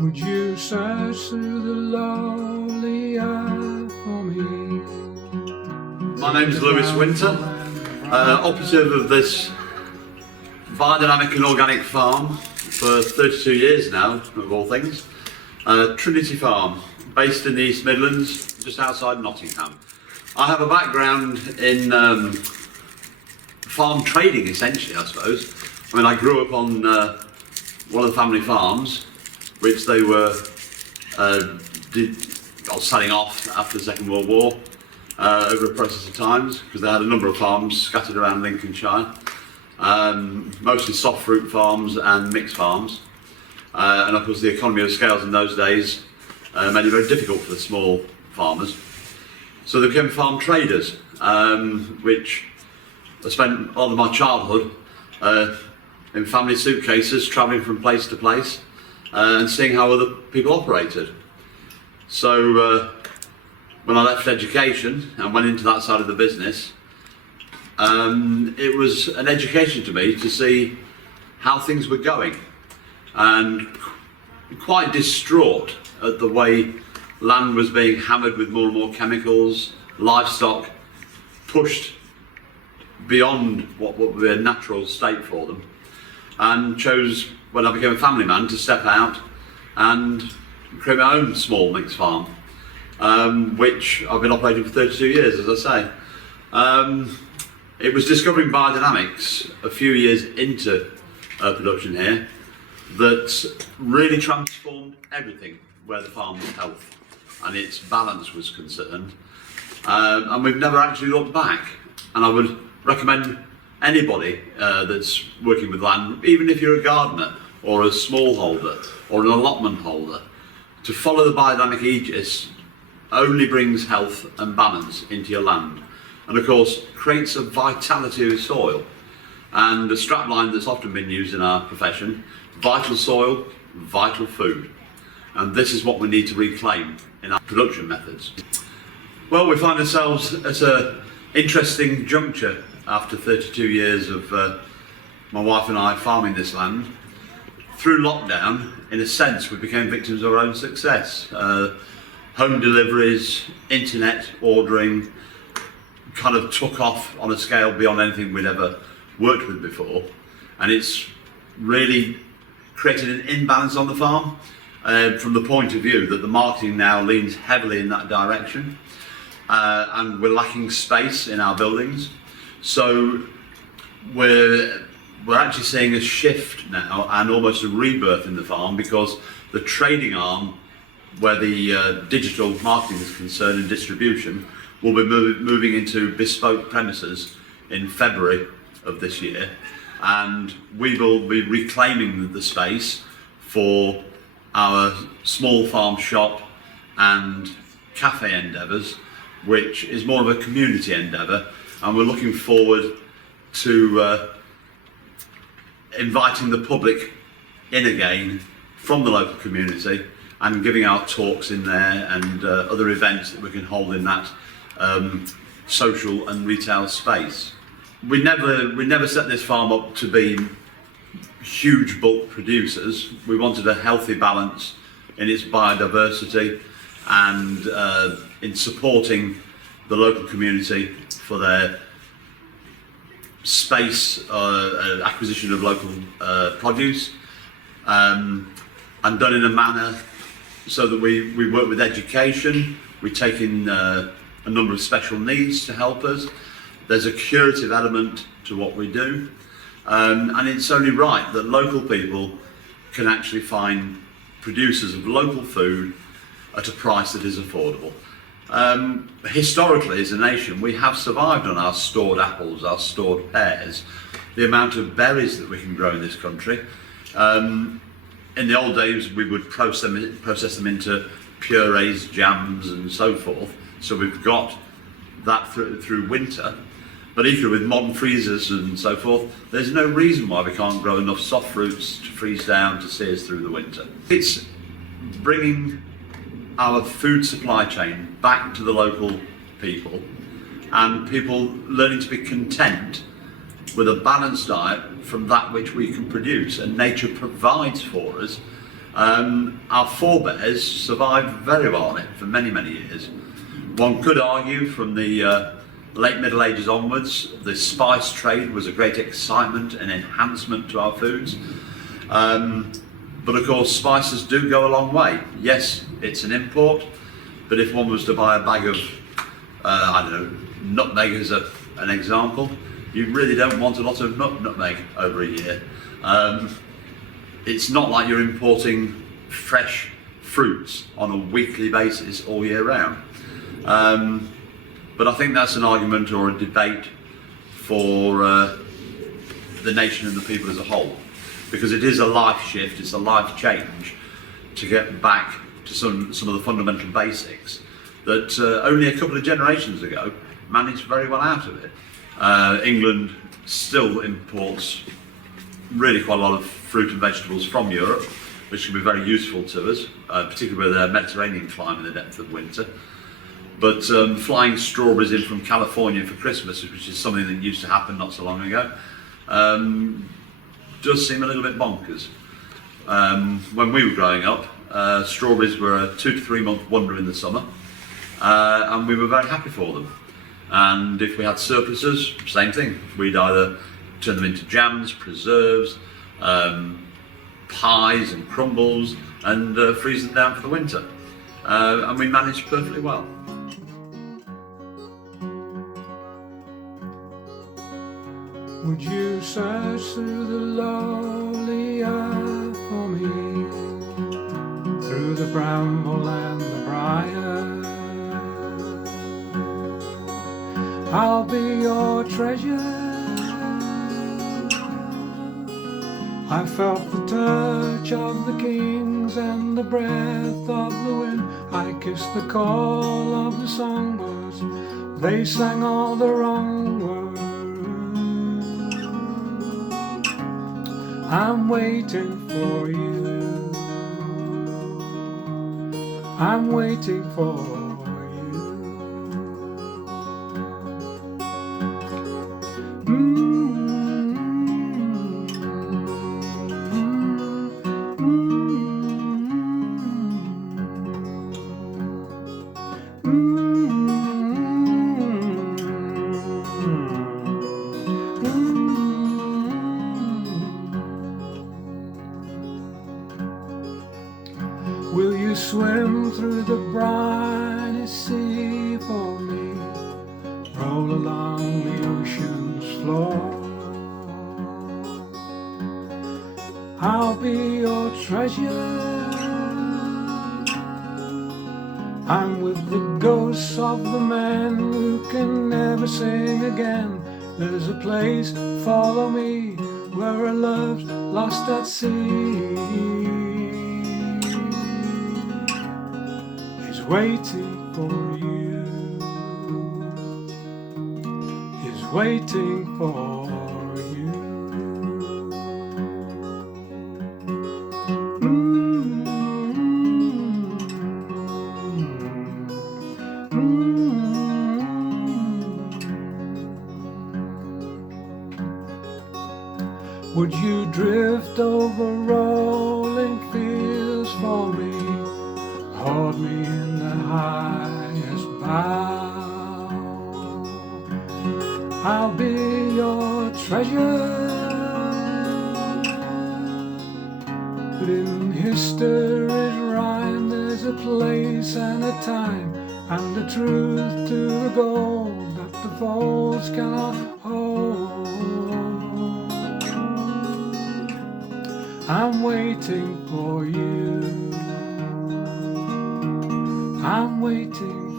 Would you search through the lovely eye for me? My name is Lewis Winter, operative of this biodynamic and organic farm for 32 years now, of all things. Trinity Farm, based in the East Midlands, just outside Nottingham. I have a background in farm trading, essentially, I suppose. I mean, I grew up on one of the family farms, which they were selling off after the Second World War over a process of times, because they had a number of farms scattered around Lincolnshire, mostly soft fruit farms and mixed farms. And of course the economy of scales in those days made it very difficult for the small farmers. So they became farm traders, which I spent all of my childhood in family suitcases, travelling from place to place and seeing how other people operated. So when I left education and went into that side of the business, it was an education to me to see how things were going, and quite distraught at the way land was being hammered with more and more chemicals, livestock pushed beyond what would be a natural state for them, and chose, when I became a family man, to step out and create my own small mixed farm, which I've been operating for 32 years, as I say. It was discovering biodynamics a few years into production here that really transformed everything where the farm's health and its balance was concerned. And we've never actually looked back. And I would recommend anybody that's working with land, even if you're a gardener or a smallholder or an allotment holder, to follow the biodynamic aegis. Only brings health and balance into your land, and of course creates a vitality of soil. And a strapline that's often been used in our profession: vital soil, vital food. And this is what we need to reclaim in our production methods. Well, we find ourselves at an interesting juncture after 32 years of my wife and I farming this land. Through lockdown, in a sense, we became victims of our own success. Home deliveries, internet ordering kind of took off on a scale beyond anything we'd ever worked with before, and it's really created an imbalance on the farm from the point of view that the marketing now leans heavily in that direction, and we're lacking space in our buildings. So we're actually seeing a shift now and almost a rebirth in the farm, because the trading arm, where the digital marketing is concerned and distribution, will be moving into bespoke premises in February of this year, and we will be reclaiming the space for our small farm shop and cafe endeavours, which is more of a community endeavour, and we're looking forward to inviting the public in again from the local community and giving our talks in there and other events that we can hold in that social and retail space. We never set this farm up to be huge bulk producers. We wanted a healthy balance in its biodiversity and in supporting the local community for their space, acquisition of local produce, and done in a manner so that we work with education. We take in a number of special needs to help us. There's a curative element to what we do, and it's only right that local people can actually find producers of local food at a price that is affordable. Historically, as a nation, we have survived on our stored apples, our stored pears, the amount of berries that we can grow in this country. In the old days, we would process them into purees, jams and so forth, so we've got that through winter. But equally, with modern freezers and so forth, there's no reason why we can't grow enough soft fruits to freeze down to see us through the winter. It's bringing our food supply chain back to the local people, and people learning to be content with a balanced diet from that which we can produce and nature provides for us, Our forebears survived very well on it for many, many years. One could argue from the late Middle Ages onwards, the spice trade was a great excitement and enhancement to our foods. But of course, spices do go a long way. Yes, it's an import, but if one was to buy a bag of, I don't know, nutmeg as an example, you really don't want a lot of nutmeg over a year. It's not like you're importing fresh fruits on a weekly basis all year round. But I think that's an argument or a debate for the nation and the people as a whole, because it is a life shift, it's a life change to get back to some of the fundamental basics that only a couple of generations ago managed very well out of it. England still imports really quite a lot of fruit and vegetables from Europe, which can be very useful to us, particularly with the Mediterranean climate in the depth of winter. But flying strawberries in from California for Christmas, which is something that used to happen not so long ago, does seem a little bit bonkers. When we were growing up, strawberries were a 2 to 3 month wonder in the summer, and we were very happy for them. And if we had surpluses, same thing. We'd either turn them into jams, preserves, pies and crumbles, and freeze them down for the winter. And we managed perfectly well. Would you search through the lovely earth for me, through the bramble and the briar? I'll be your treasure. I felt the touch of the kings and the breath of the wind. I kissed the call of the songbirds, they sang all the wrong words. I'm waiting for you, I'm waiting for you. Will you swim through the briny sea for me, roll along the ocean's floor? I'll be your treasure. I'm with the ghosts of the men who can never sing again. There's a place, follow me, where a love's lost at sea. Waiting for you, is waiting for you. Would you drift over rolling fields for me, hold me in the highest bough? I'll be your treasure. But in history's rhyme there's a place and a time, and a truth to the gold that the falls cannot hold. I'm waiting for you, I'm waiting